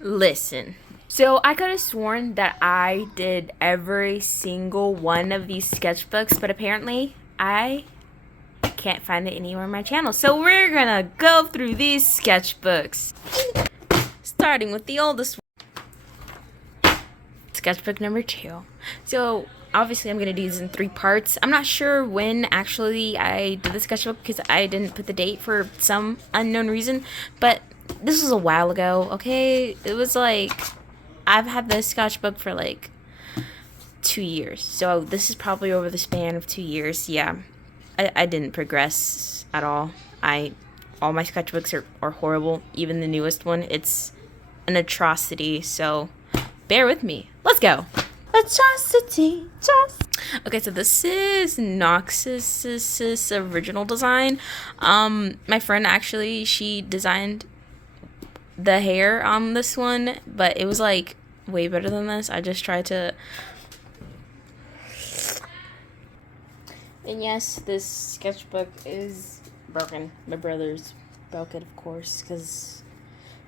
Listen. So I could have sworn that I did every single one of these sketchbooks, but apparently I can't find it anywhere on my channel. So we're gonna go through these sketchbooks. Starting with the oldest one. Sketchbook number 2. So obviously I'm gonna do these in 3 parts. I'm not sure when actually I did the sketchbook because I didn't put the date for some unknown reason, but this was a while ago, okay? It was like, I've had this sketchbook for like 2 years. So this is probably over the span of 2 years. Yeah. I didn't progress at all. All my sketchbooks are horrible. Even the newest one, it's an atrocity. So bear with me. Let's go. Atrocity. Okay, so this is Noxus's original design. My friend actually, she designed the hair on this one, but it was like way better than this. I just tried to. And yes, this sketchbook is broken. My brothers broke it, of course, because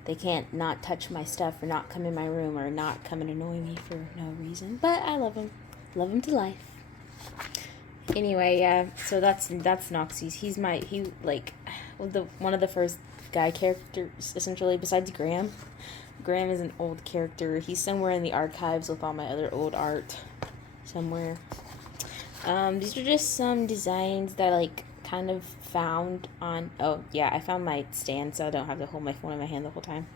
they can't not touch my stuff or not come in my room or not come and annoy me for no reason. But I love him. Love him to life. Anyway, yeah, so that's Noxie's. He's one of the first guy characters, essentially, besides Graham. Graham is an old character. He's somewhere in the archives with all my other old art. Somewhere. These are just some designs that I kind of found on, I found my stand so I don't have to hold my phone in my hand the whole time.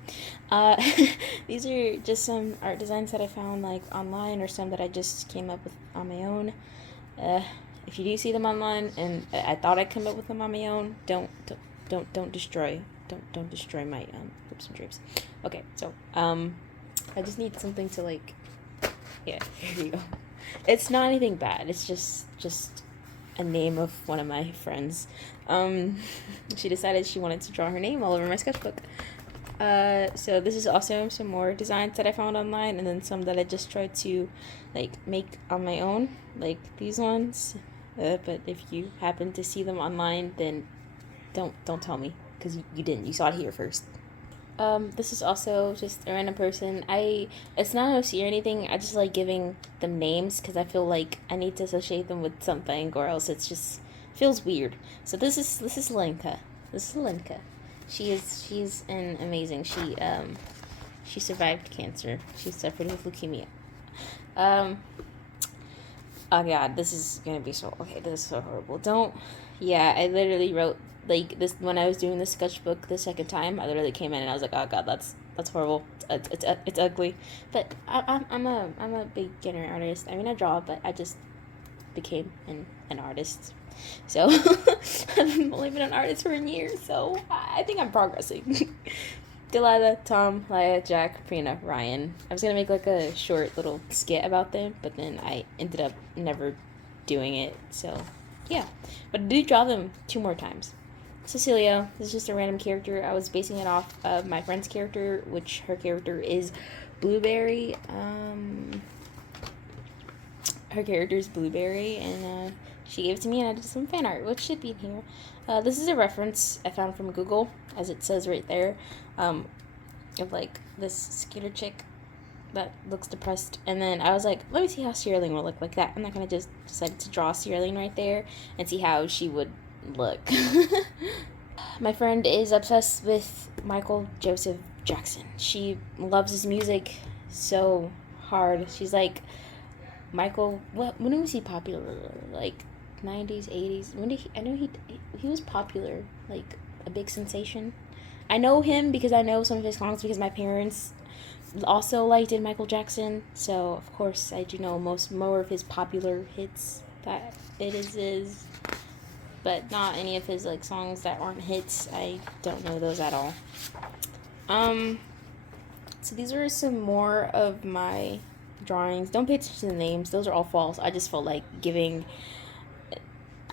These are just some art designs that I found online, or some that I just came up with on my own. If you do see them online and I thought I'd come up with them on my own, don't destroy my hopes and dreams. Okay, so I just need something to yeah, here you go. It's not anything bad. It's just a name of one of my friends. She decided she wanted to draw her name all over my sketchbook. So this is also some more designs that I found online, and then some that I just tried to make on my own, like these ones. But if you happen to see them online, then don't tell me, because you didn't. You saw it here first. This is also just a random person. It's not OC or anything. I just like giving them names because I feel like I need to associate them with something, or else it's just feels weird. So this is Lenka. This is Lenka. She's an amazing. She survived cancer. She suffered with leukemia. Oh god, this is gonna be so okay. This is so horrible. Yeah, I literally wrote this when I was doing the sketchbook the second time. I literally came in and I was like, oh god, that's horrible. It's ugly. But I'm a beginner artist. I mean, I draw, but I just became an artist. So I've only been an artist for a year, so I think I'm progressing. Delilah, Tom, Laya, Jack, Prina, Ryan. I was gonna make a short little skit about them, but then I ended up never doing it. So yeah, but I do draw them 2 more times. Cecilia, this is just a random character. I was basing it off of my friend's character, which her character is Blueberry. Her character is Blueberry, and she gave it to me, and I did some fan art, which should be in here. This is a reference I found from Google, as it says right there, of this skater chick that looks depressed, and then I was like, let me see how Sierra will look like that, and I kind of just decided to draw Sierra right there and see how she would look. My friend is obsessed with Michael Joseph Jackson. She loves his music so hard. She's like, Michael, when was he popular? 90s, 80s? I know he was popular, a big sensation. I know him because I know some of his songs because my parents also liked Michael Jackson, so of course I do know more of his popular hits that it is, but not any of his songs that aren't hits. I don't know those at all. So these are some more of my drawings. Don't pay attention to the names; those are all false. I just felt like giving.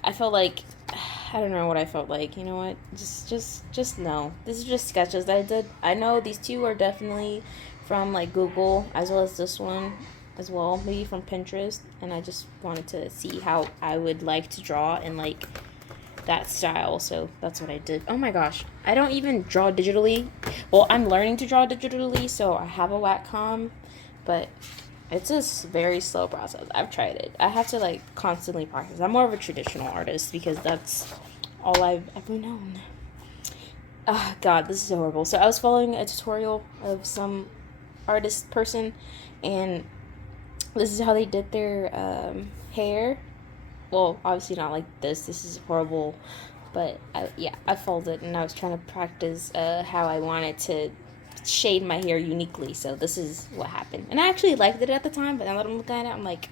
I don't know what I felt like. You know what? Just no. This is just sketches that I did. I know these 2 are definitely from Google, as well as this one as well, maybe from Pinterest, and I just wanted to see how I would like to draw and that style, so that's what I did. Oh my gosh, I don't even draw digitally. Well, I'm learning to draw digitally, so I have a Wacom, but it's a very slow process. I've tried it. I have to like constantly practice. I'm more of a traditional artist because that's all I've ever known. Oh god, this is horrible. So I was following a tutorial of some artist person, and this is how they did their hair. Well, obviously not like this. This is horrible. But I followed it, and I was trying to practice how I wanted to shade my hair uniquely. So this is what happened. And I actually liked it at the time, but now that I'm looking at it, I'm like,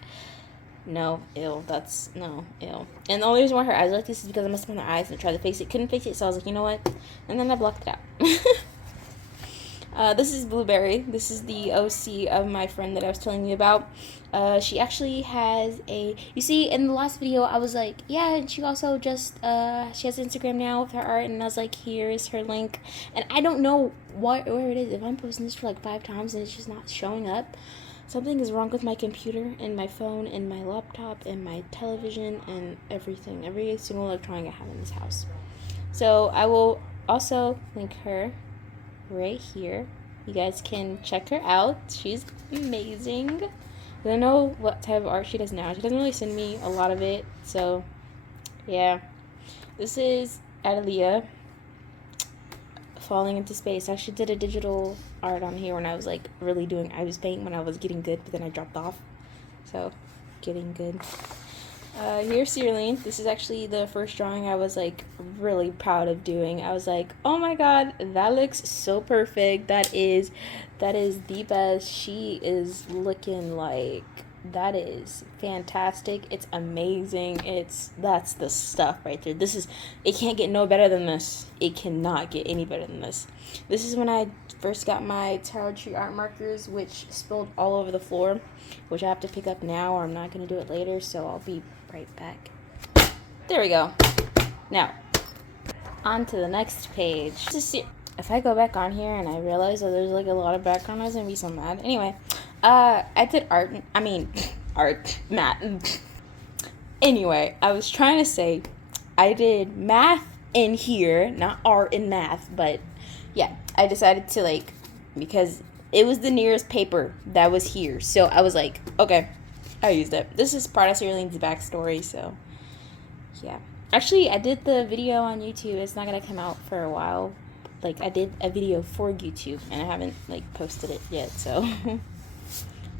no, ew, that's, no, ew. And the only reason why her eyes like this is because I messed up on her eyes and tried to fix it. Couldn't fix it, so I was like, you know what? And then I blocked it out. This is Blueberry. This is the OC of my friend that I was telling you about. She actually has a, you see, in the last video, I was like, yeah, and she also just, she has Instagram now with her art, and I was like, here is her link. And I don't know where it is. If I'm posting this for like 5 times and it's just not showing up, something is wrong with my computer and my phone and my laptop and my television and everything. Every single electronic I have in this house. So I will also link her right here. You guys can check her out. She's amazing. I don't know what type of art she does now. She doesn't really send me a lot of it. So, yeah. This is Adelia. Falling into Space. I actually did a digital art on here when I was like really doing I was paint when I was getting good, but then I dropped off. So, getting good. Here's Cerealine. This is actually the first drawing I was like really proud of doing. I was like, oh my god, that looks so perfect. That is the best. She is looking like, that is fantastic. It's amazing. That's the stuff right there. It can't get no better than this. It cannot get any better than this. This is when I first got my Tarot Tree art markers, which spilled all over the floor, which I have to pick up now, or I'm not going to do it later, so I'll be right back. There we go. Now, on to the next page. If I go back on here and I realize that there's like a lot of background noise, I'm gonna be so mad. Anyway, I did math. Anyway, I was trying to say I did math in here, not art and math, but yeah, I decided to like, because it was the nearest paper that was here, so I was like, okay, I used it. This is part of Cerealine's backstory, so yeah. Actually, I did the video on YouTube. It's not gonna come out for a while. Like, I did a video for YouTube, and I haven't like posted it yet, so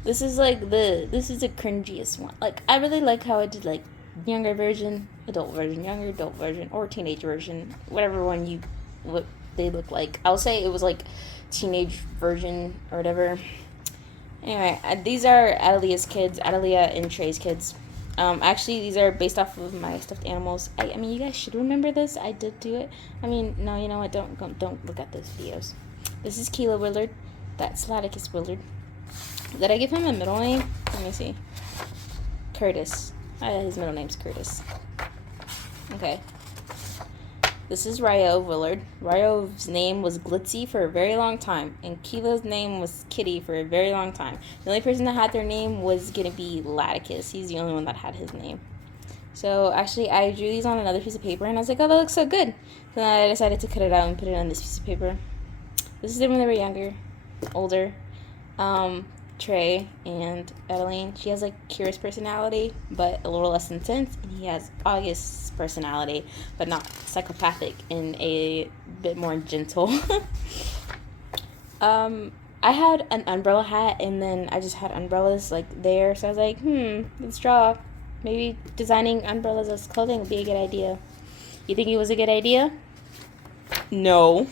this is the cringiest one. Like, I really like how I did like younger version, adult version, younger adult version, or teenage version, whatever one what they look like. I'll say it was like teenage version or whatever. Anyway, these are Adelia's kids, Adelia and Trey's kids. Actually, these are based off of my stuffed animals. I mean, you guys should remember this. I did do it. I mean, no, you know what? Don't look at those videos. This is Kilo Willard. That's Laticus Willard. Did I give him a middle name? Let me see. Curtis. His middle name's Curtis. Okay. This is Ryo Willard. Ryo's name was Glitzy for a very long time, and Kilo's name was Kitty for a very long time. The only person that had their name was going to be Laticus. He's the only one that had his name. So, actually, I drew these on another piece of paper, and I was like, oh, that looks so good. Then I decided to cut it out and put it on this piece of paper. This is them when they were younger, older. Trey and Adeline. She has like Kira's personality, but a little less intense, and he has August's personality, but not psychopathic, and a bit more gentle. I had an umbrella hat, and then I just had umbrellas like there, so I was like, let's draw. Maybe designing umbrellas as clothing would be a good idea. You think it was a good idea? No.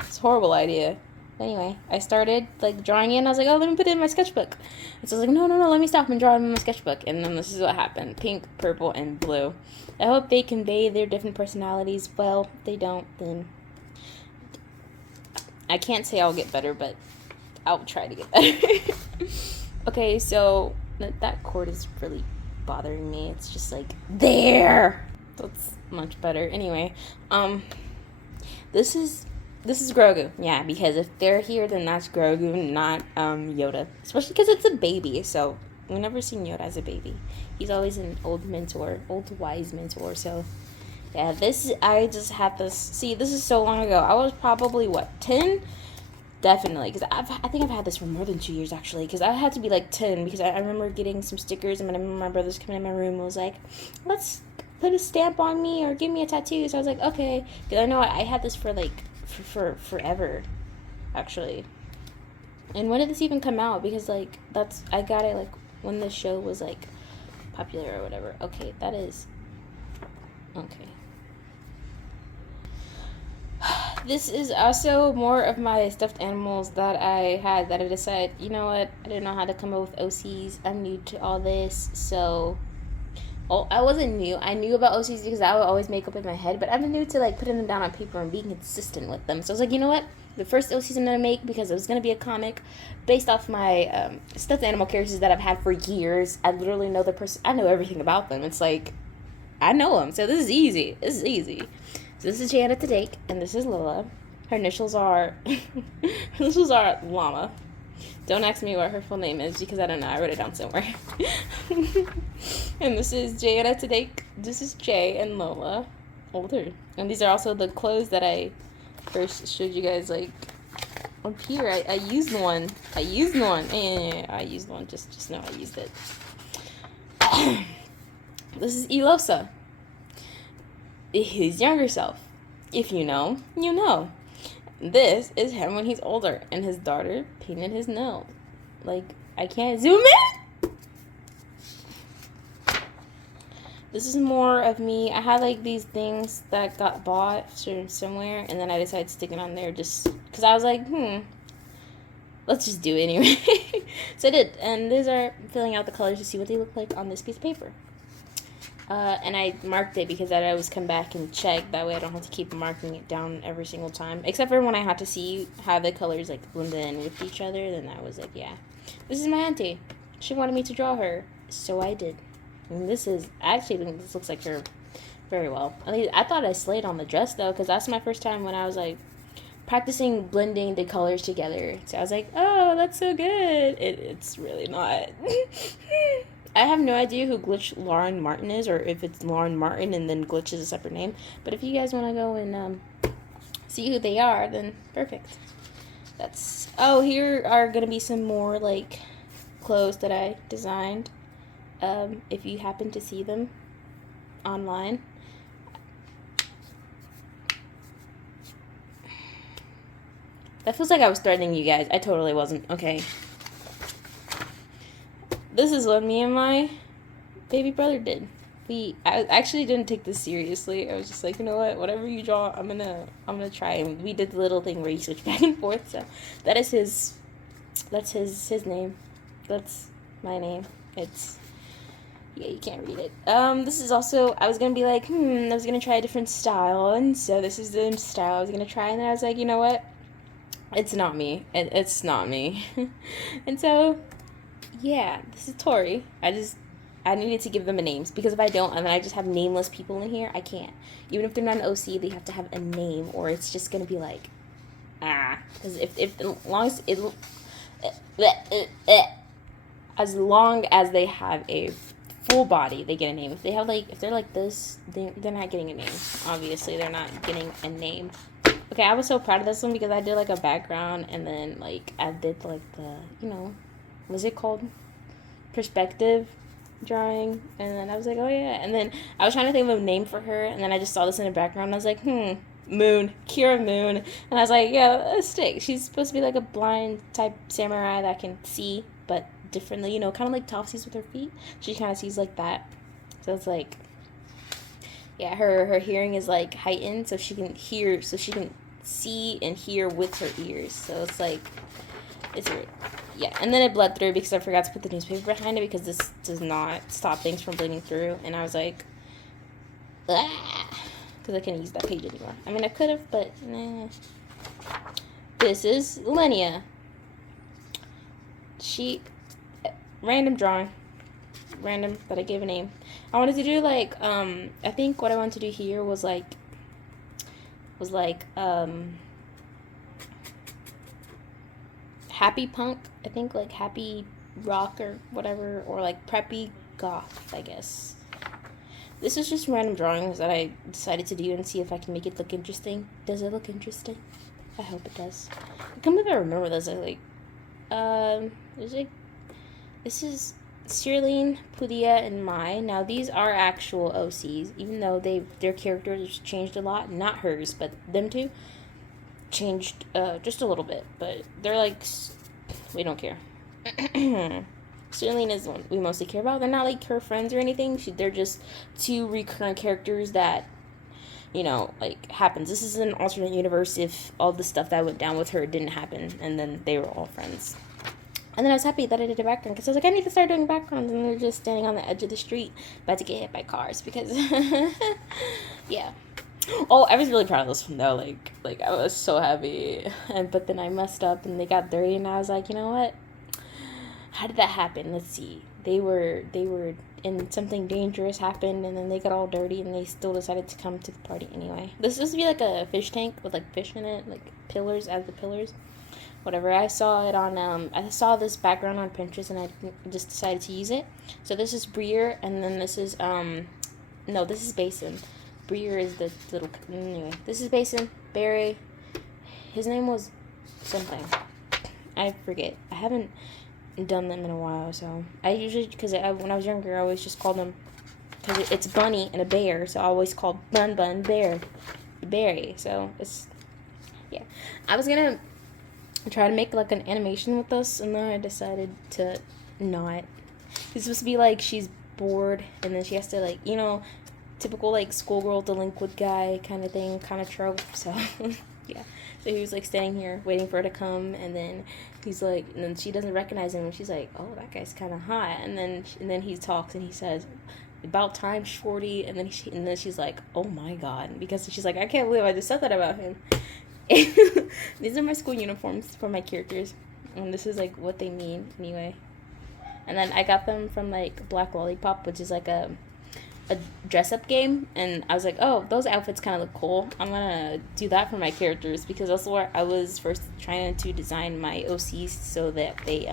It's a horrible idea. Anyway, I started like drawing it, and I was like, oh, let me put it in my sketchbook. And so I was like, no, let me stop and draw it in my sketchbook. And then this is what happened. Pink, purple, and blue. I hope they convey their different personalities. Well, if they don't, then I can't say I'll get better, but I'll try to get better. Okay, so that cord is really bothering me. It's just like, there! That's much better. Anyway, this is Grogu, yeah, because if they're here, then that's Grogu, not Yoda. Especially because it's a baby, so we've never seen Yoda as a baby. He's always an old wise mentor, so Yeah, this, I just had this, see, this is so long ago. I was probably, what, 10? Definitely, because I think I've had this for more than 2 years, actually, because I had to be, like, 10, because I remember getting some stickers, and I remember my brothers coming in my room and was like, let's put a stamp on me, or give me a tattoo, so I was like, okay, because I know I had this for, like, for forever, actually. And when did this even come out? Because, like, I got it, like, when the show was, like, popular or whatever. Okay, that is, okay. This is also more of my stuffed animals that I had that I decided, you know what, I didn't know how to come up with OCs. I'm new to all this, so... Oh, I wasn't new. I knew about OCs because I would always make up in my head, but I'm new to, like, putting them down on paper and being consistent with them. So I was like, you know what? The first OCs I'm going to make, because it was going to be a comic based off my stuffed animal characters that I've had for years. I literally know the person. I know everything about them. It's like, I know them. So this is easy. This is easy. So this is Janet the Dake, and this is Lola. Her initials are Llama. Don't ask me what her full name is because I don't know. I wrote it down somewhere. And this is Janet the Dake. This is Jay and Lola, older. And these are also the clothes that I first showed you guys, like, up here. I used one. I used one. Yeah, I used one. Just know I used it. This is Elosa, his younger self. If you know, you know. This is him when he's older, and his daughter painted his nails. Like, I can't zoom in. This is more of me. I had, like, these things that got bought from somewhere, and then I decided to stick it on there just because I was like, let's just do it anyway. So I did, and these are filling out the colors to see what they look like on this piece of paper. And I marked it because I'd always come back and check. That way I don't have to keep marking it down every single time. Except for when I had to see how the colors, like, blend in with each other. Then I was like, yeah. This is my auntie. She wanted me to draw her. So I did. And this is, I actually think this looks like her very well. I thought I slayed on the dress, though. Because that's my first time when I was, like, practicing blending the colors together. So I was like, oh, that's so good. It's really not. I have no idea who Glitch Lauren Martin is, or if it's Lauren Martin and then Glitch is a separate name. But if you guys want to go and see who they are, then perfect. That's... Oh, here are going to be some more, like, clothes that I designed. If you happen to see them online. That feels like I was threatening you guys. I totally wasn't. Okay. This is what me and my baby brother did. I actually didn't take this seriously. I was just like, you know what? Whatever you draw, I'm gonna try. And we did the little thing where you switch back and forth. So that is his. That's his name. That's my name. It's... Yeah, you can't read it. This is also, I was gonna be like, I was gonna try a different style, and so this is the style I was gonna try, and then I was like, you know what? It's not me. It's not me. And so, yeah, this is Tori. I needed to give them a names, because if I don't, and then I just have nameless people in here, I can't. Even if they're not an OC, they have to have a name, or it's just gonna be like, because as long as they have a full body, they get a name. If they're like this, they're not getting a name. Obviously, they're not getting a name. Okay, I was so proud of this one because I did, like, a background, and then, like, I did, like, the, you know, what's it called? Perspective drawing. And then I was like, oh, yeah. And then I was trying to think of a name for her, and then I just saw this in the background, and I was like, Moon. Kira Moon. And I was like, yeah, let's stick. She's supposed to be, like, a blind type samurai that can see, but differently, you know, kind of like Topsy's with her feet. She kind of sees like that. So it's like, yeah, her hearing is, like, heightened, so she can hear, so she can see and hear with her ears. So it's like, it's weird. Yeah, and then it bled through because I forgot to put the newspaper behind it because this does not stop things from bleeding through. And I was like, because I couldn't use that page anymore. I mean, I could have, but nah. This is Lenia. She, random drawing. Random, that I gave a name. I wanted to do, like, I think what I wanted to do here was like, happy punk, I think, like, happy rock or whatever, or, like, preppy goth, I guess. This is just random drawings that I decided to do and see if I can make it look interesting. Does it look interesting? I hope it does. I can't believe I remember this. There's like, this is Shirlene, Pudia, and Mai. Now these are actual OCs, even though their characters changed a lot. Not hers, but them two changed just a little bit. But they're like, we don't care. Shirlene is the one we mostly care about. They're not like her friends or anything. They're just two recurrent characters that, like happens. This is an alternate universe if all the stuff that went down with her didn't happen, and then they were all friends. And then I was happy that I did a background because I was like, I need to start doing backgrounds, and they're just standing on the edge of the street about to get hit by cars because, yeah. Oh, I was really proud of this one though. Like I was so happy, but then I messed up and they got dirty, and I was like, you know what? How did that happen? Let's see. They were in something dangerous happened, and then they got all dirty, and they still decided to come to the party anyway. This is supposed to be like a fish tank with like fish in it, like pillars as the pillars. Whatever. I saw it on I saw this background on Pinterest, and I just decided to use it. So this is Breer, and then this is no, this is Basin. Breer is the little, anyway. This is Basin. Barry. His name was something. I forget. I haven't done them in a while, so I usually, because when I was younger, I always just called them, because it's Bunny and a bear, so I always called Bun Bear Barry. So it's, yeah. I was gonna try to make like an animation with this, and then I decided to not. It's supposed to be like she's bored, and then she has to, like, typical like schoolgirl delinquent guy kind of thing, kind of trope. So yeah. So he was like standing here waiting for her to come, and then he's like, and then she doesn't recognize him, and she's like, oh, that guy's kind of hot. And then he talks and he says, about time, shorty. And then she's like, oh my god, because she's like, I can't believe I just said that about him. These are my school uniforms for my characters, and this is like what they mean anyway. And then I got them from like Black Lollipop, which is like a dress-up game, and I was like, oh, those outfits kind of look cool. I'm gonna do that for my characters, because that's where I was first trying to design my OCs so that they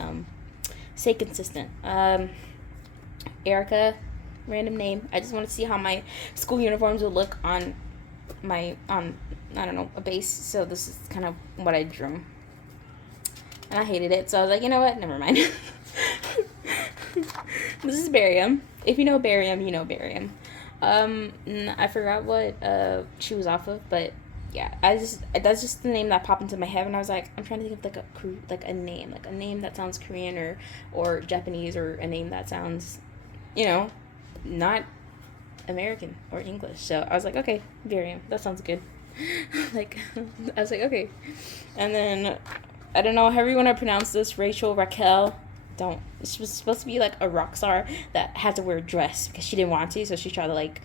stay consistent. Erica, random name. I just want to see how my school uniforms would look on my I don't know, a base. So this is kind of what I drew, and I hated it, so I was like, you know what, never mind. This is Barium. If you know Barium, you know Barium. I forgot what she was off of, but yeah, that's just the name that popped into my head, and I was like, I'm trying to think of like a name that sounds Korean or Japanese, or a name that sounds, not American or English. So I was like, okay, Barium, that sounds good. Like, I was like, okay. And then I don't know how you want to pronounce this. Raquel. She was supposed to be like a rock star that had to wear a dress because she didn't want to, so she tried to like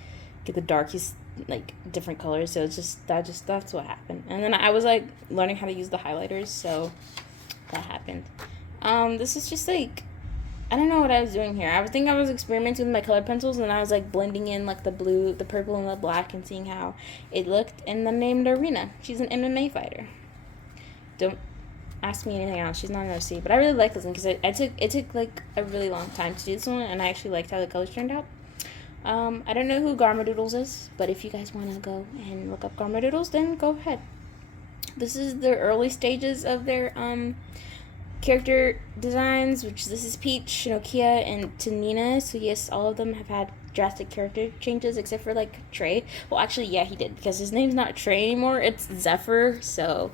get the darkest, like, different colors. So it's that's what happened. And then I was like learning how to use the highlighters, so that happened. This is just like, I don't know what I was doing here. I was experimenting with my colored pencils, and I was like blending in like the blue, the purple, and the black, and seeing how it looked. And then named her Rena. She's an MMA fighter. Don't ask me anything else. She's not an OC, but I really like this one because it took like a really long time to do this one, and I actually liked how the colors turned out. I don't know who Garmadoodles is, but if you guys want to go and look up Garmadoodles, then go ahead. This is the early stages of their character designs, which this is Peach, Nokia, and Tanina. So yes, all of them have had drastic character changes except for like Trey. Well, actually, yeah, he did, because his name's not Trey anymore. It's Zephyr. So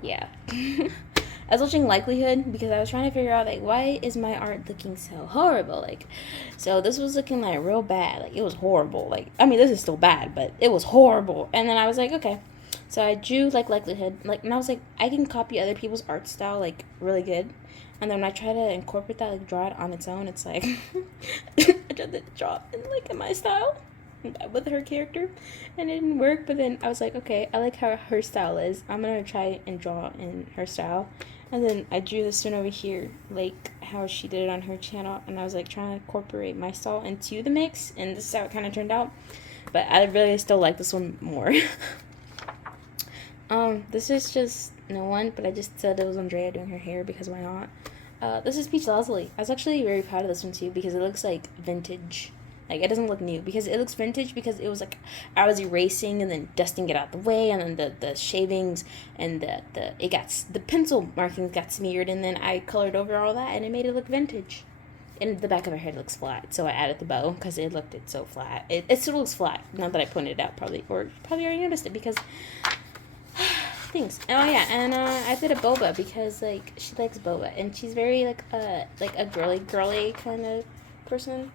yeah. I was watching Likelihood because I was trying to figure out, like, why is my art looking so horrible? Like, so this was looking like real bad. Like, it was horrible. Like, I mean, this is still bad, but it was horrible. And then I was like, okay. So I drew like Likelihood, like, and I was like, I can copy other people's art style like really good. And then when I try to incorporate that, like draw it on its own, it's like I tried to draw it in my style with her character, and it didn't work. But then I was like, okay, I like how her style is. I'm gonna try and draw in her style. And then I drew this one over here, like how she did it on her channel, and I was like trying to incorporate my style into the mix, and this is how it kind of turned out. But I really still like this one more. This is just no one, but I just said it was Andrea doing her hair because why not? This is Peach Lazuli. I was actually very proud of this one too because it looks like vintage. Like, it doesn't look new because it looks vintage because it was like I was erasing and then dusting it out the way, and then the shavings and the pencil markings got smeared, and then I colored over all that and it made it look vintage. And the back of her head looks flat, so I added the bow because it looked so flat. It still looks flat now that I pointed it out, probably already noticed it because things. Oh yeah, and I did a boba because like she likes boba and she's very like a girly kind of person.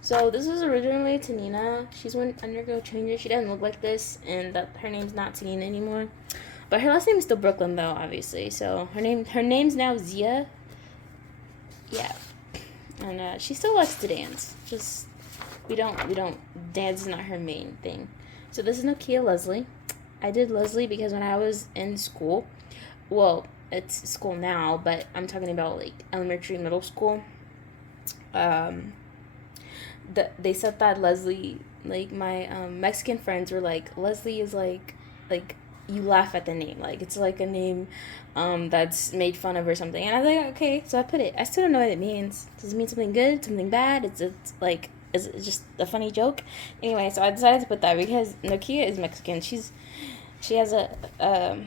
So this was originally Tanina. She's went undergo changes. She doesn't look like this, and her name's not Tanina anymore. But her last name is still Brooklyn though, obviously. So her name's now Zia. Yeah, and she still likes to dance. Just we don't dance is not her main thing. So this is Nokia Leslie. I did Leslie because when I was in school, well, it's school now, but I'm talking about like elementary, middle school. They said that Leslie, like my Mexican friends were like, Leslie is like you laugh at the name, like it's like a name that's made fun of or something. And I was like, okay, so I put it. I still don't know what it means. Does it mean something good, something bad? It's like, is it just a funny joke? Anyway, so I decided to put that because Nokia is Mexican. She has a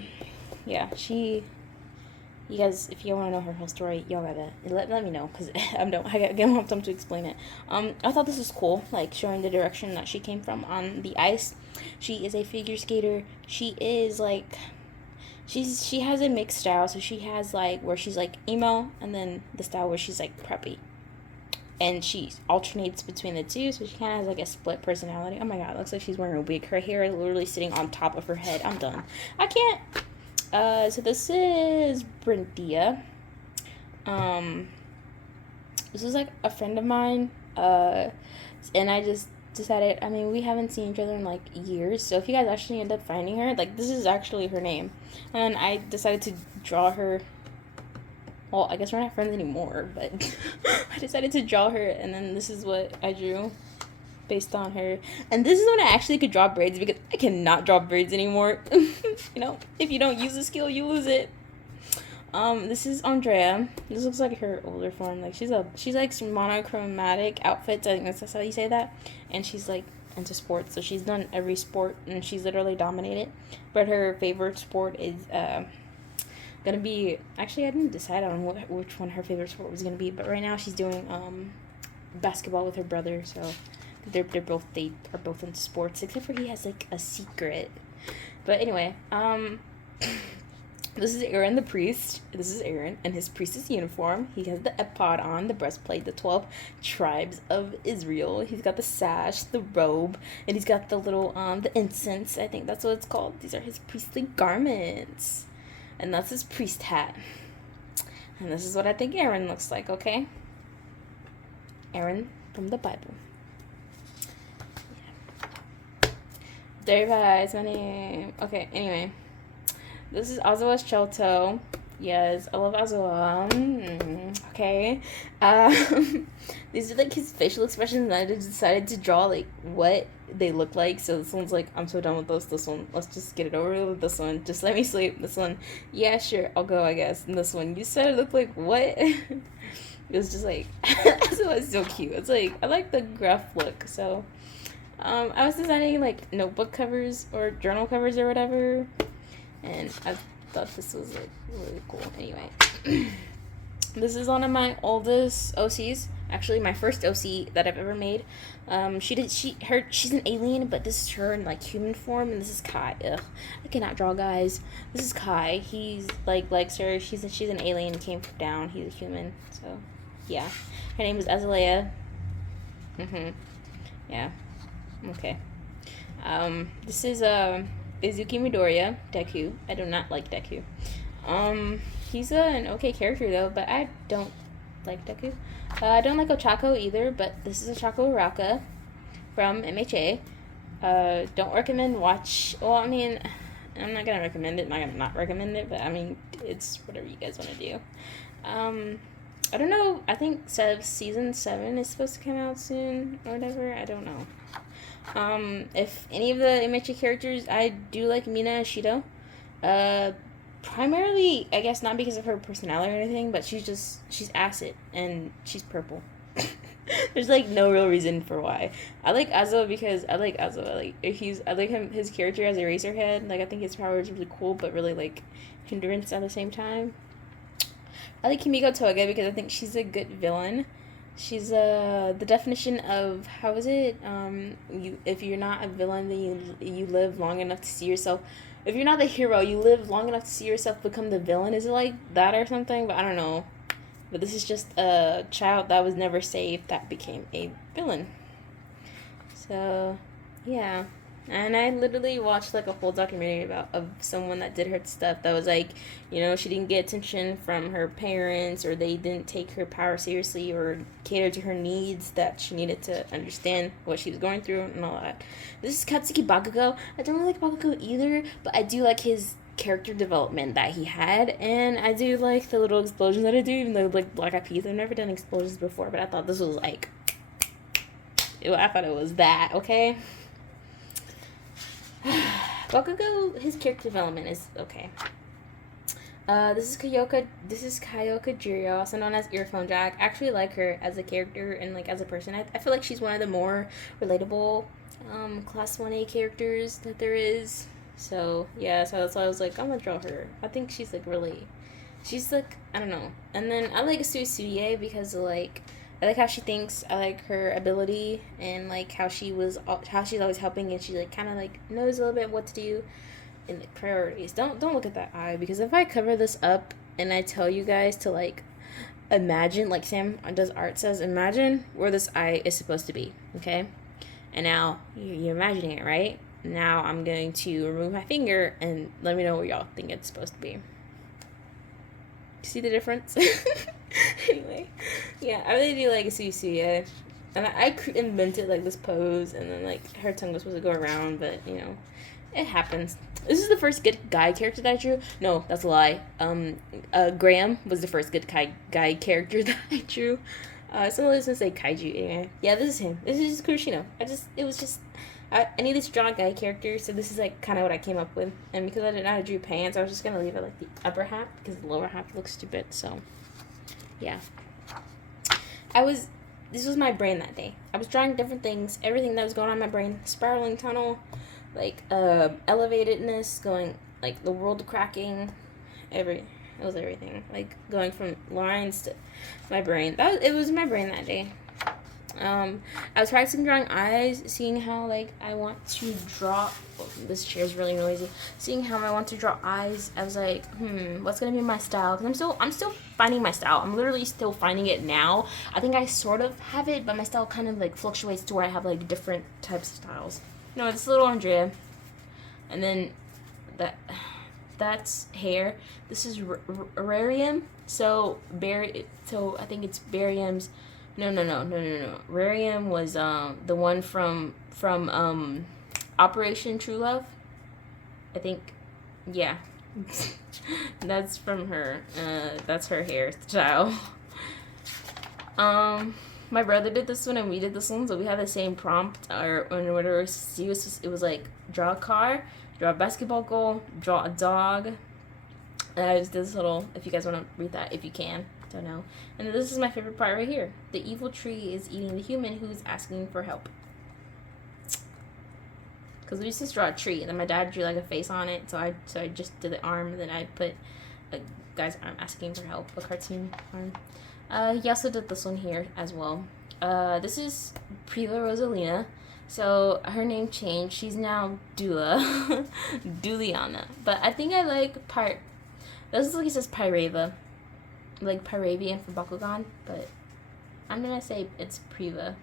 you guys, if you want to know her whole story, y'all gotta let me know because I don't have time to explain it. I thought this was cool, like showing the direction that she came from on the ice. She is a figure skater. She is like, she has a mixed style. So she has like where she's like emo, and then the style where she's like preppy, and she alternates between the two. So she kind of has like a split personality. Oh my god, it looks like she's wearing a wig. Her hair is literally sitting on top of her head. I'm done. I can't. So this is Brindia. This is like a friend of mine. And I just decided, I mean, we haven't seen each other in like years. So if you guys actually end up finding her, like this is actually her name. And I decided to draw her. Well, I guess we're not friends anymore, but I decided to draw her, and then this is what I drew based on her. And this is when I actually could draw braids because I cannot draw braids anymore. You know, if you don't use the skill, you lose it. This is Andrea. This looks like her older form. Like she's like monochromatic outfits. I think that's how you say that. And she's like into sports, so she's done every sport and she's literally dominated. But her favorite sport is gonna be, actually I didn't decide on which one her favorite sport was gonna be, but right now she's doing basketball with her brother. So they are both into sports, except for he has like a secret. But anyway, this is Aaron the priest. This is Aaron in his priestess uniform. He has the ephod on, the breastplate, the 12 tribes of Israel. He's got the sash, the robe, and he's got the little the incense. I think that's what it's called. These are his priestly garments, and that's his priest hat. And this is what I think Aaron looks like. Okay, Aaron from the Bible. Berrypie is my name. Okay, anyway. This is Azawa's Chelto. Yes, I love Azawa. Okay. These are like his facial expressions, and I just decided to draw like what they look like. So this one's like, I'm so done with this. This one, let's just get it over with. This one, just let me sleep. This one, yeah, sure, I'll go, I guess. And this one, you said it looked like what? It was just like, Azawa is so cute. It's like, I like the gruff look, so... I was designing like notebook covers or journal covers or whatever, and I thought this was like really cool. Anyway, this is one of my oldest OCs. Actually, my first OC that I've ever made. She's an alien, but this is her in like human form, and this is Kai. Ugh, I cannot draw, guys. This is Kai. He's like likes her. She's an alien, came down. He's a human. So yeah, her name is Azalea. Yeah. Okay. This is Izuki Midoriya, Deku. I do not like Deku. He's an okay character though, but I don't like Deku. I don't like Ochako either, but this is Ochako Uraka from MHA. Don't recommend watch. Well, I mean, I'm not gonna recommend it. I'm not gonna not recommend it, but I mean, it's whatever you guys want to do. I don't know. I think season 7 is supposed to come out soon or whatever. I don't know. If any of the MHA characters, I do like Mina Ashido. Primarily, I guess not because of her personality or anything, but she's acid and she's purple. There's like no real reason for why. I like Azo because I like Azo. I like him, his character as a Eraserhead. Like I think his power is really cool, but really like hindrance at the same time. I like Kimiko Toga because I think she's a good villain. She's the definition of, how is it? You, if you're not a villain, then you live long enough to see yourself. If you're not the hero, you live long enough to see yourself become the villain. Is it like that or something? But I don't know. But this is just a child that was never saved that became a villain. So, yeah. And I literally watched like a whole documentary about of someone that did her stuff that was like, you know, she didn't get attention from her parents, or they didn't take her power seriously or cater to her needs, that she needed to understand what she was going through and all that. This is Katsuki Bakugo. I don't really like Bakugo either, but I do like his character development that he had, and I do like the little explosions that I do, even though like Black Eyed Peas, I've never done explosions before, but I thought this was like, I thought it was that, okay? Bakugo, his character development is okay. This is Kyoka Jirio, also known as Earphone Jack. I actually like her as a character and like as a person. I feel like she's one of the more relatable Class 1A characters that there is. So yeah, so that's why I was like, I'm gonna draw her. I think she's like really, she's like, I don't know. And then I like Suisuye because like, I like how she thinks. I like her ability and like how she's always helping, and she like kind of like knows a little bit what to do and like priorities. Don't look at that eye, because if I cover this up and I tell you guys to like imagine, like Sam does art says, imagine where this eye is supposed to be, okay? And now you're imagining it, right? Now I'm going to remove my finger and let me know where y'all think it's supposed to be. See the difference? Anyway, yeah, I really do like Suisuye. And I invented like this pose, and then like her tongue was supposed to go around, but you know, it happens. This is the first good guy character that I drew. No, that's a lie. Graham was the first good guy character that I drew. Some of this say kaiju. Yeah, this is him. This is just Kuroshino. I needed to draw a guy character, so this is like kind of what I came up with. And because I didn't know how to draw pants, I was just gonna leave it like the upper half because the lower half looks stupid. So, yeah. This was my brain that day. I was drawing different things, everything that was going on in my brain. Spiraling tunnel, like elevatedness, going like the world cracking, it was everything. Like going from lines to my brain. It was my brain that day. I was practicing drawing eyes, seeing how like I want to draw. Oh, this chair is really noisy. Seeing how I want to draw eyes, I was like, what's gonna be my style? Because I'm still finding my style. I'm literally still finding it now. I think I sort of have it, but my style kind of like fluctuates to where I have like different types of styles. You know, it's little Andrea, and then that's hair. This is Rarium. So I think it's Barium's. No. Rarium was the one from Operation True Love. I think, yeah. That's from her. That's her hairstyle. My brother did this one and we did this one, so we had the same prompt or whatever. It was like draw a car, draw a basketball goal, draw a dog. And I just did this little. If you guys want to read that, if you can. Don't know. And this is my favorite part right here. The evil tree is eating the human who's asking for help. Because we used to draw a tree, and then my dad drew like a face on it, so I just did the arm, and then I put a guy's arm asking for help, a cartoon arm. He also did this one here as well. This is Priva Rosalina. So her name changed. She's now Dula, Duliana. But I think I like this is like it says Pyrava. Like Pyravian for Bakugan, but I'm gonna say it's Priva.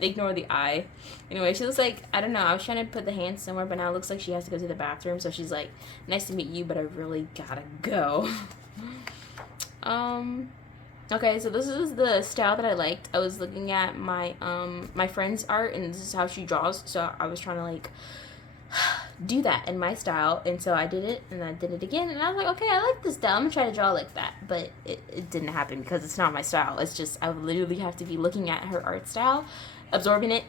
Ignore the eye. Anyway, she looks like, I don't know, I was trying to put the hand somewhere, but now it looks like she has to go to the bathroom, so she's like, nice to meet you, but I really gotta go. Okay, so this is the style that I liked. I was looking at my my friend's art, and this is how she draws, so I was trying to like do that in my style, and so I did it, and I did it again, and I was like, okay, I like this style, I'm gonna try to draw like that, but it didn't happen because it's not my style. It's just I would literally have to be looking at her art style, absorbing it,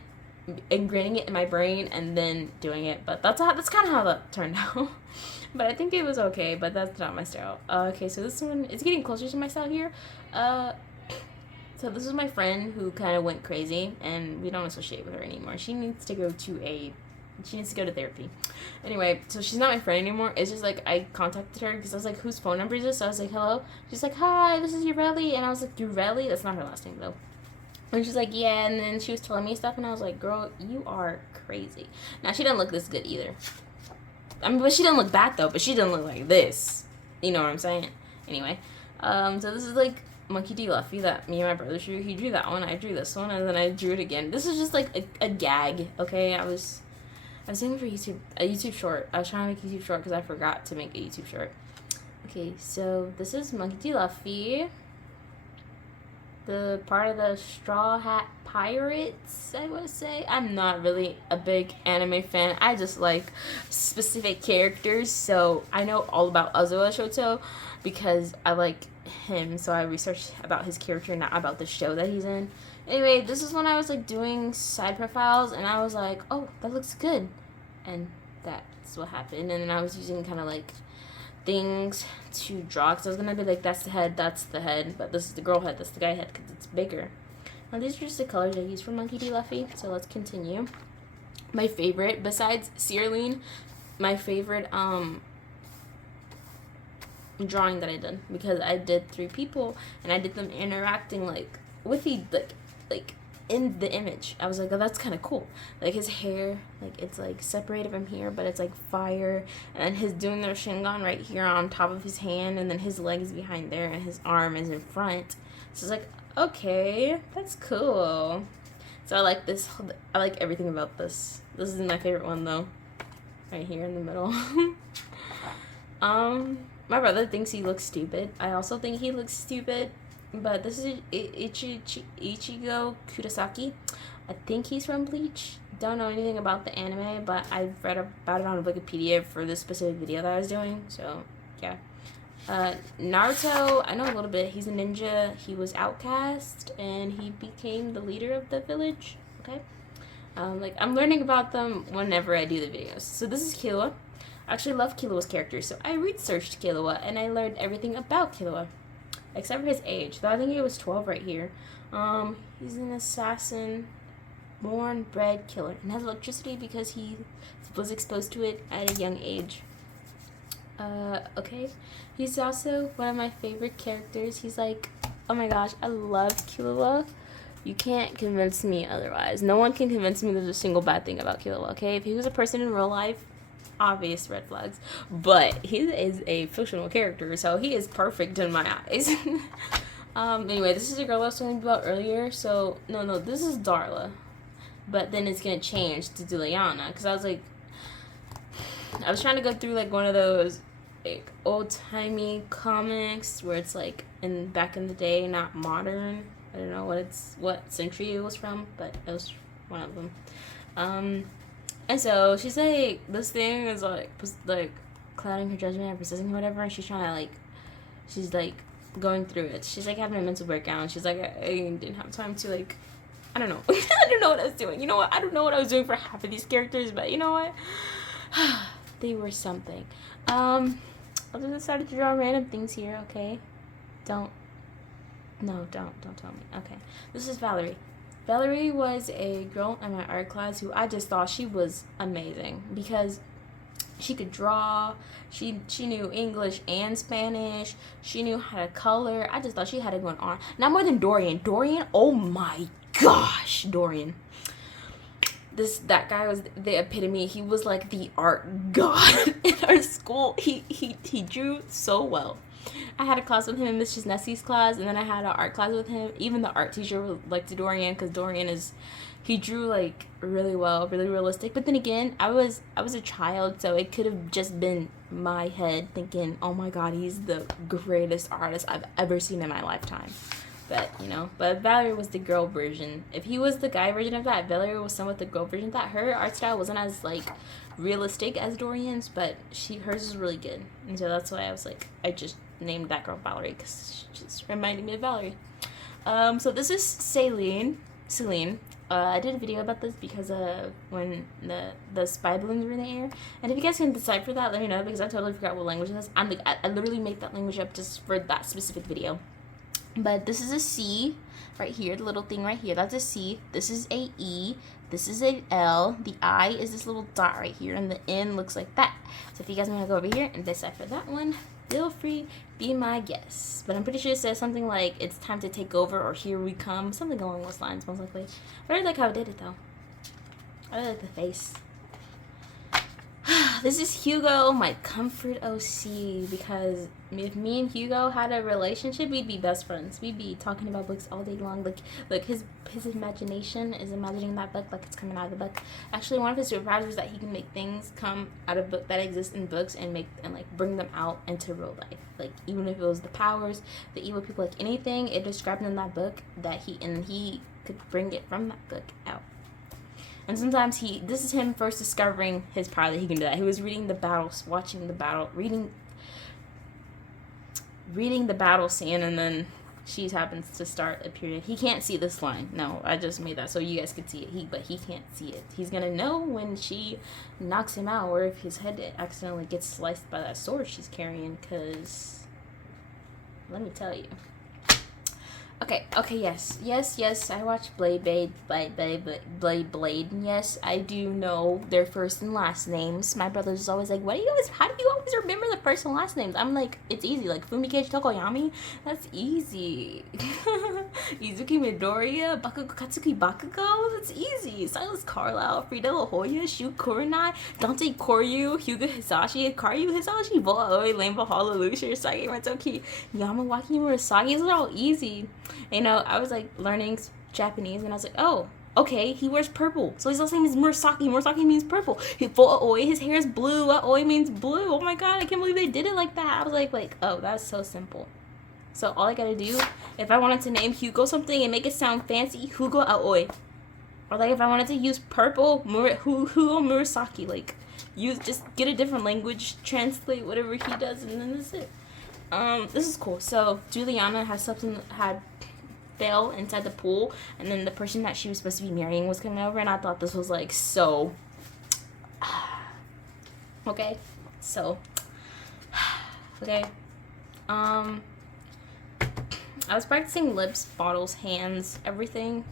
ingraining it in my brain, and then doing it. But that's kind of how that turned out. But I think it was okay, but that's not my style. Okay, so this one is getting closer to my style here. So this is my friend who kind of went crazy, and we don't associate with her anymore. She needs to go to therapy. Anyway, so she's not my friend anymore. It's just like I contacted her because I was like, whose phone number is this? So I was like, hello. She's like, hi, this is Ureli. And I was like, Ureli? That's not her last name though. And she's like, yeah. And then she was telling me stuff, and I was like, girl, you are crazy. Now she doesn't look this good either. I mean, but she didn't look bad though. But she didn't look like this. You know what I'm saying? Anyway, so this is like Monkey D. Luffy that me and my brother drew. He drew that one. I drew this one, and then I drew it again. This is just like a gag. Okay, I was doing for YouTube, a YouTube short. I was trying to make a YouTube short because I forgot to make a YouTube short. Okay, so this is Monkey D. Luffy. The part of the Straw Hat Pirates, I would say. I'm not really a big anime fan. I just like specific characters. So I know all about Ozawa Shoto because I like him. So I researched about his character, not about the show that he's in. Anyway, this is when I was like doing side profiles, and I was like, oh, that looks good. And that's what happened. And then I was using kind of like things to draw, because I was gonna be like, that's the head, but this is the girl head, that's the guy head, because it's bigger. Now these are just the colors I use for Monkey D. Luffy, so let's continue. My favorite, besides Cerealine, my favorite drawing that I did, because I did 3 people, and I did them interacting like with the like in the image. I was like, oh, that's kind of cool. Like his hair, like it's like separated from here, but it's like fire, and then his doing their Shingon right here on top of his hand, and then his legs behind there, and his arm is in front. So it's like, okay, that's cool. So I like this. I like everything about this. This is my favorite one though, right here in the middle. My brother thinks he looks stupid. I also think he looks stupid. But this is Ichigo Kurosaki. I think he's from Bleach. Don't know anything about the anime, but I've read about it on Wikipedia for this specific video that I was doing. So, yeah. Naruto, I know a little bit. He's a ninja. He was outcast, and he became the leader of the village. Okay? Like, I'm learning about them whenever I do the videos. So this is Killua. I actually love Killua's character, so I researched Killua, and I learned everything about Killua. Except for his age, though I think he was 12 right here. He's an assassin, born, bred, killer, and has electricity because he was exposed to it at a young age. Okay. He's also one of my favorite characters. He's like, oh my gosh, I love Killua. You can't convince me otherwise. No one can convince me there's a single bad thing about Killua, okay? If he was a person in real life, obvious red flags, but he is a fictional character, so he is perfect in my eyes. Anyway, this is a girl I was talking about earlier. So no, this is Darla, but then it's gonna change to Juliana, because I was trying to go through like one of those like old-timey comics where it's like back in the day, not modern. I don't know what century it was from, but it was one of them. And so she's like, this thing is like clouding her judgment and persisting or whatever, and she's going through it. She's like having a mental breakdown. She's like, I didn't have time to like, I don't know. I don't know what I was doing. You know what? I don't know what I was doing for half of these characters, but you know what? They were something. I just decided to draw random things here, okay? Don't tell me. Okay. This is Valerie. Valerie was a girl in my art class who I just thought she was amazing because she could draw, she knew English and Spanish, she knew how to color. I just thought she had it going on. Not more than Dorian. Dorian, oh my gosh, Dorian. That guy was the epitome. He was like the art god in our school. He drew so well. I had a class with him in Mrs. Nessie's class, and then I had an art class with him. Even the art teacher liked Dorian, because Dorian he drew like really well, really realistic. But then again, I was a child, so it could have just been my head thinking, oh my god, he's the greatest artist I've ever seen in my lifetime. But Valerie was the girl version. If he was the guy version of that, Valerie was somewhat the girl version of that. Her art style wasn't as like realistic as Dorian's, but hers is really good. And so that's why I was like, I just named that girl Valerie, because she just reminded me of Valerie. So this is Celine. I did a video about this because when the spy balloons were in the air. And if you guys can decipher that, let me know, because I totally forgot what language it is. I literally made that language up just for that specific video. But this is a C right here, the little thing right here. That's a C. This is a E. This is an L. The I is this little dot right here, and the N looks like that. So if you guys want to go over here and decipher that one, feel free, be my guest. But I'm pretty sure it says something like, it's time to take over, or here we come. Something along those lines, most likely. I really like how I did it, though. I really like the face. This is Hugo, my comfort OC, because if me and Hugo had a relationship, we'd be best friends. We'd be talking about books all day long. Like his imagination is imagining that book like it's coming out of the book. Actually, one of his superpowers is that he can make things come out of book that exist in books and like bring them out into real life. Like even if it was the powers, the evil people, like anything it described in that book that he could bring it from that book out. And sometimes this is him first discovering his power that he can do that. He was reading the battles, watching the battle, reading the battle scene, and then she happens to start a period. He can't see this line. No, I just made that so you guys could see it. But he can't see it. He's gonna know when she knocks him out, or if his head accidentally gets sliced by that sword she's carrying. Cause let me tell you. Okay, yes, I watched Blade. Yes, I do know their first and last names. My brother's always like, how do you always remember the first and last names? I'm like, it's easy, like Fumikeiji Tokoyami, that's easy. Izuki Midoriya, Katsuki Bakugo, that's easy. Silas Carlisle, Frida La Jolla, Shu Kurenai, Dante Koryu, Hyuga Hisashi, Karyu Hisashi, Boa Oi, Lamba Hallelujah, Sage Matsuki, Yamawaki Murasagi, those are all easy. You know, I was like learning Japanese, and I was like, oh, okay, he wears purple, so his last name is Murasaki. Murasaki means purple. His hair is blue. Oi means blue. Oh my god, I can't believe they did it like that. I was like, oh, that's so simple. So all I gotta do, if I wanted to name Hugo something and make it sound fancy, Hugo Aoi. Or like if I wanted to use purple, Hugo Murasaki. Like, just get a different language, translate whatever he does, and then that's it. This is cool. So Juliana had fell inside the pool, and then the person that she was supposed to be marrying was coming over, and I thought this was like so okay. So okay. I was practicing lips, bottles, hands, everything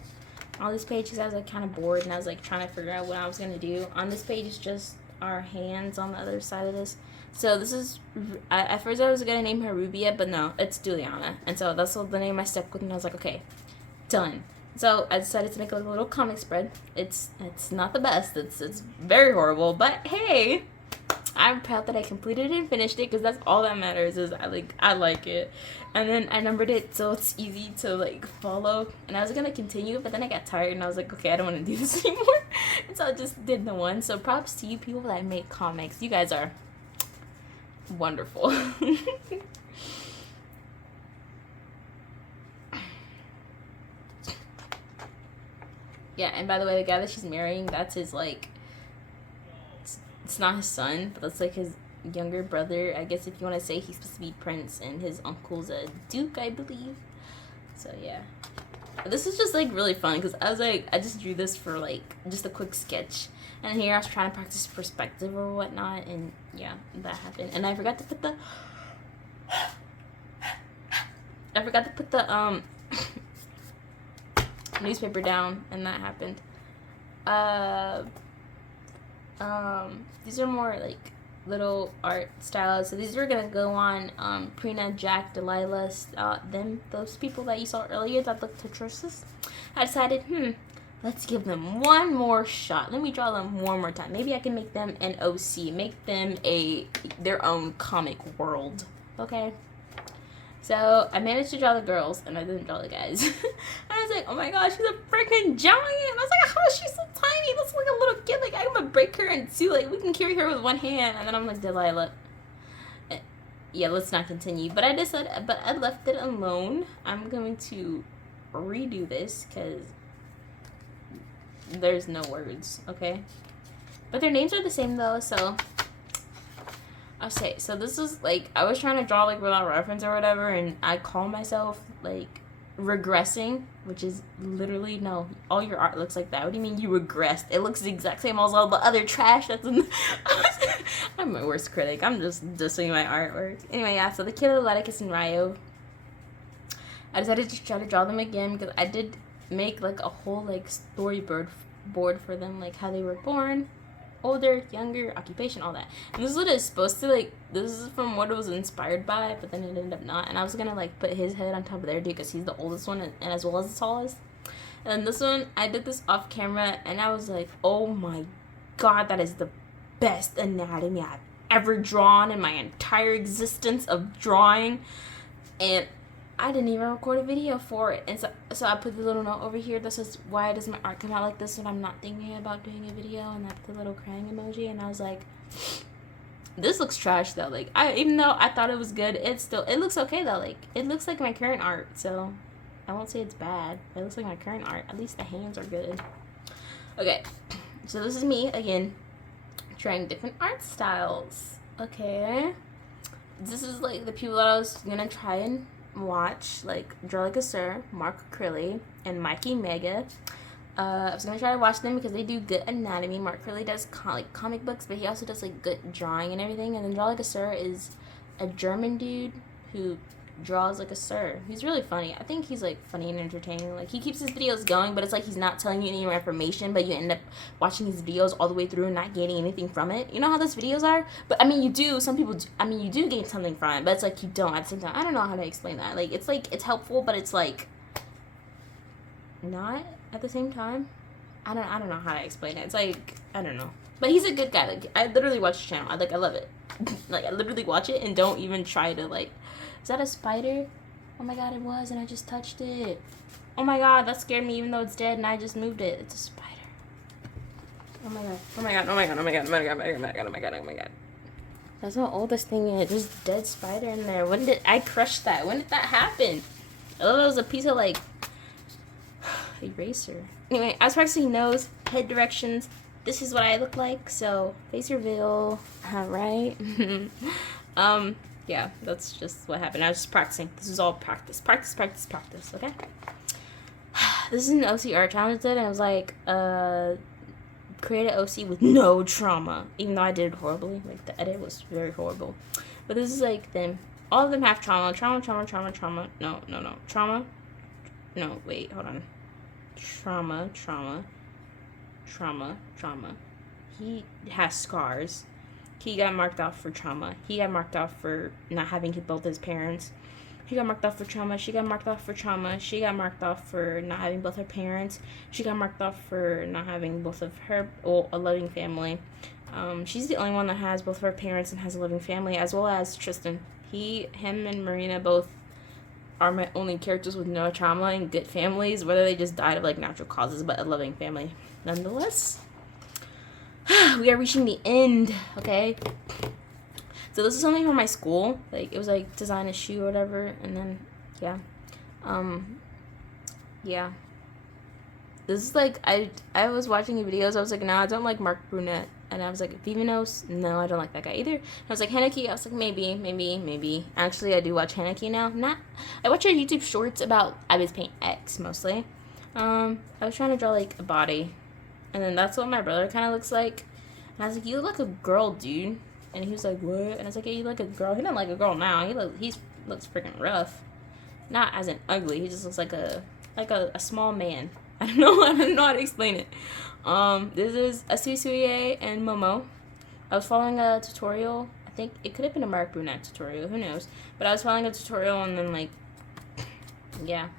on this page because I was like kind of bored, and I was like trying to figure out what I was gonna do. On this page is just our hands on the other side of this. So this is, at first I was going to name her Rubia, but no, it's Juliana. And so that's the name I stuck with, and I was like, okay, done. So I decided to make a little comic spread. It's not the best. It's very horrible, but hey, I'm proud that I completed it and finished it, because that's all that matters, is I like it. And then I numbered it so it's easy to like follow, and I was gonna continue, but then I got tired and I was like, okay, I don't want to do this anymore. And so I just did the one. So props to you people that make comics. You guys are wonderful. Yeah, and by the way, the guy that she's marrying, that's his like, it's not his son, but that's like his younger brother, I guess, if you want to say. He's supposed to be prince, and his uncle's a duke, I believe. So yeah, this is just like really fun, because I was like, I just drew this for like just a quick sketch, and here I was trying to practice perspective or whatnot, and yeah, that happened. And I forgot to put the newspaper down, and that happened. These are more like little art styles. So these were gonna go on Prina, Jack, Delilah, those people that you saw earlier that looked atrocious. I decided, let's give them one more shot. Let me draw them one more time. Maybe I can make them an OC, make them their own comic world. Okay. So I managed to draw the girls, and I didn't draw the guys. I was like, oh my gosh, she's a freaking giant. I was like, how is she so tiny? Looks like a little kid. Like, I'm gonna break her in two. Like, we can carry her with one hand. And then I'm like, Delilah, yeah, let's not continue. But I decided, but I left it alone. I'm going to redo this because there's no words, okay? But their names are the same though, so. Okay, so this is like, I was trying to draw like without reference or whatever, and I call myself like regressing, which is literally, no, all your art looks like that. What do you mean you regressed? It looks the exact same as all the other trash that's in I'm my worst critic. I'm just dissing my artwork. Anyway, yeah, so the kid of Leticus and Ryo, I decided to try to draw them again because I did make like a whole like storyboard board for them, like how they were born, older, younger, occupation, all that. And this is what it's supposed to like. This is from what it was inspired by, but then it ended up not. And I was gonna like put his head on top of their dude because he's the oldest one and as well as the tallest. And this one, I did this off camera, and I was like, oh my god, that is the best anatomy I've ever drawn in my entire existence of drawing. And I didn't even record a video for it. And so I put the little note over here that says, why does my art come out like this when I'm not thinking about doing a video? And that's the little crying emoji. And I was like, this looks trash though. Like, even though I thought it was good, it looks okay though. Like, it looks like my current art, so I won't say it's bad. It looks like my current art. At least the hands are good. Okay, so this is me again, trying different art styles. Okay, this is like the people that I was gonna try and watch, like Draw Like a Sir, Mark Crilly, and Mikey Mega. I was gonna try to watch them because they do good anatomy. Mark Crilly does like comic books, but he also does like good drawing and everything. And then Draw Like a Sir is a German dude who draws like a sir. He's really funny. I think he's like funny and entertaining. Like, he keeps his videos going, but it's like he's not telling you any more information, but you end up watching his videos all the way through and not gaining anything from it. You know how those videos are? But I mean, you do. Some people do. I mean, you do gain something from it, but it's like you don't at the same time. I don't know how to explain that. Like, it's helpful, but it's like not at the same time. I don't know how to explain it. It's like, I don't know. But he's a good guy. Like, I literally watch his channel. I love it. Like, I literally watch it and don't even try to like, is that a spider? Oh my god, it was, and I just touched it. Oh my god, that scared me even though it's dead and I just moved it. It's a spider. Oh my god. Oh my god. Oh my god. Oh my god. Oh my god. Oh my god. Oh my god. Oh my god. That's how old this thing is. There's a dead spider in there. When did I crush that? When did that happen? I thought it was a piece of like eraser. Anyway, I was practicing nose, head directions. This is what I look like. So face reveal. Alright. Yeah, that's just what happened. I was just practicing. This is all practice. Practice, practice, practice, okay? This is an OC art challenge that I was like, create an OC with no trauma. Even though I did horribly. Like, the edit was very horrible. But this is like them. All of them have trauma. Trauma. No. Trauma. No, wait, hold on. Trauma. He has scars. He got marked off for trauma. He got marked off for not having both his parents. He got marked off for trauma. She got marked off for trauma. She got marked off for not having both her parents. She got marked off for not having both of her, a loving family. She's the only one that has both of her parents and has a loving family, as well as Tristan. Him and Marina both are my only characters with no trauma and good families, whether they just died of like natural causes, but a loving family nonetheless. We are reaching the end, okay? So this is something from my school. Like, it was like design a shoe or whatever, and then yeah. Yeah. This is like, I was watching videos, I was like, no, I don't like Mark Brunette. And I was like, Vivinos, no, I don't like that guy either. And I was like, Haneke, I was like, maybe. Actually, I do watch Haneke now. I watch her YouTube shorts about Ibis Paint X, mostly. I was trying to draw, like, a body. And then that's what my brother kind of looks like. And I was like, you look like a girl, dude. And he was like, what? And I was like, yeah, you look like a girl. He doesn't like a girl now. He looks freaking rough. Not as in ugly. He just looks like a small man. I don't know how to explain it. This is Asusuye and Momo. I was following a tutorial. I think it could have been a Mark Brunette tutorial. Who knows? But I was following a tutorial and then, like, yeah.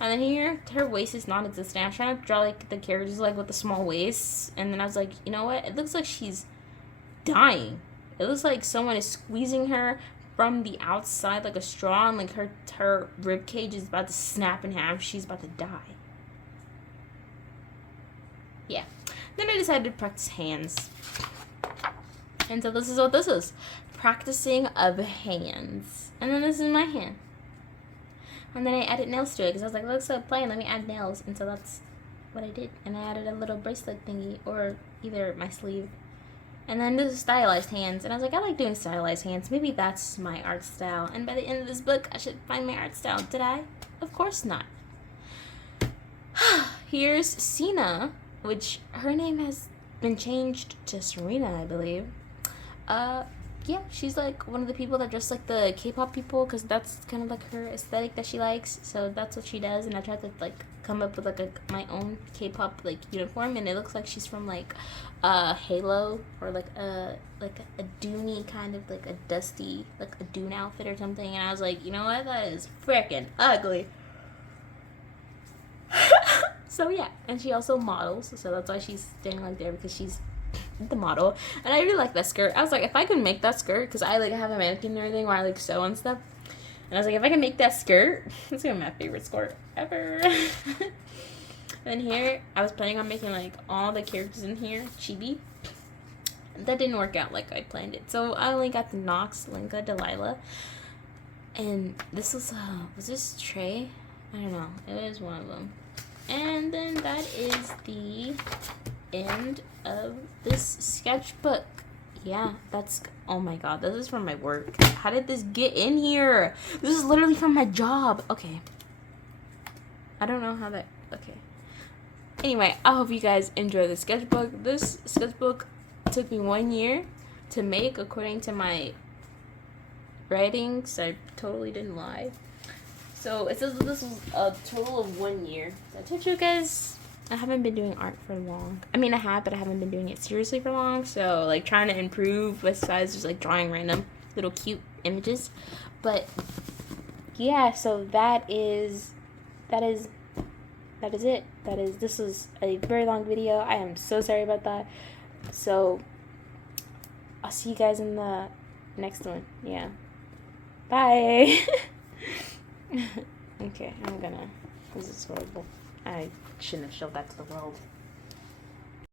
And then here, her waist is non-existent. I was trying to draw, like, the characters, like, with the small waists. And then I was like, you know what? It looks like she's dying. It looks like someone is squeezing her from the outside like a straw. And, like, her rib cage is about to snap in half. She's about to die. Yeah. Then I decided to practice hands. And so this is what this is. Practicing of hands. And then this is my hand. And then I added nails to it because I was like, it looks so plain, let me add nails. And so that's what I did. And I added a little bracelet thingy or either my sleeve. And then this is stylized hands. And I was like, I like doing stylized hands. Maybe that's my art style. And by the end of this book, I should find my art style. Did I? Of course not. Here's Sina, which her name has been changed to Serena, I believe. yeah, she's like one of the people that dress like the K-pop people, because that's kind of like her aesthetic that she likes. So that's what she does, and I tried to like come up with like my own K-pop like uniform, and it looks like she's from like Halo, or like a Dooney kind of, like a dusty, like a Dune outfit or something. And I was like, you know what, that is freaking ugly. So yeah, and she also models, so that's why she's standing like there, because she's the model. And I really like that skirt. I was like, if I could make that skirt, because I like have a mannequin and everything where I like sew and stuff, and I was like, if I can make that skirt, it's gonna be my favorite skirt ever. And here I was planning on making like all the characters in here chibi. That didn't work out like I planned it, so I only got the Nox, Linka, Delilah, and this was this Trey? I don't know, it was one of them. And then that is the end of this sketchbook. Yeah, that's, oh my god, this is from my work. How did this get in here? This is literally from my job. Okay, I don't know how that, okay. Anyway, I hope you guys enjoy the sketchbook. This sketchbook took me 1 year to make, according to my writings. I totally didn't lie. So it says that this was a total of 1 year. I told you guys I haven't been doing art for long. I mean, I have, but I haven't been doing it seriously for long. So like trying to improve besides just like drawing random little cute images. But yeah, so that is it. This is a very long video. I am so sorry about that. So I'll see you guys in the next one. Yeah. Bye. Okay, I'm gonna, this is horrible. I shouldn't have showed that to the world.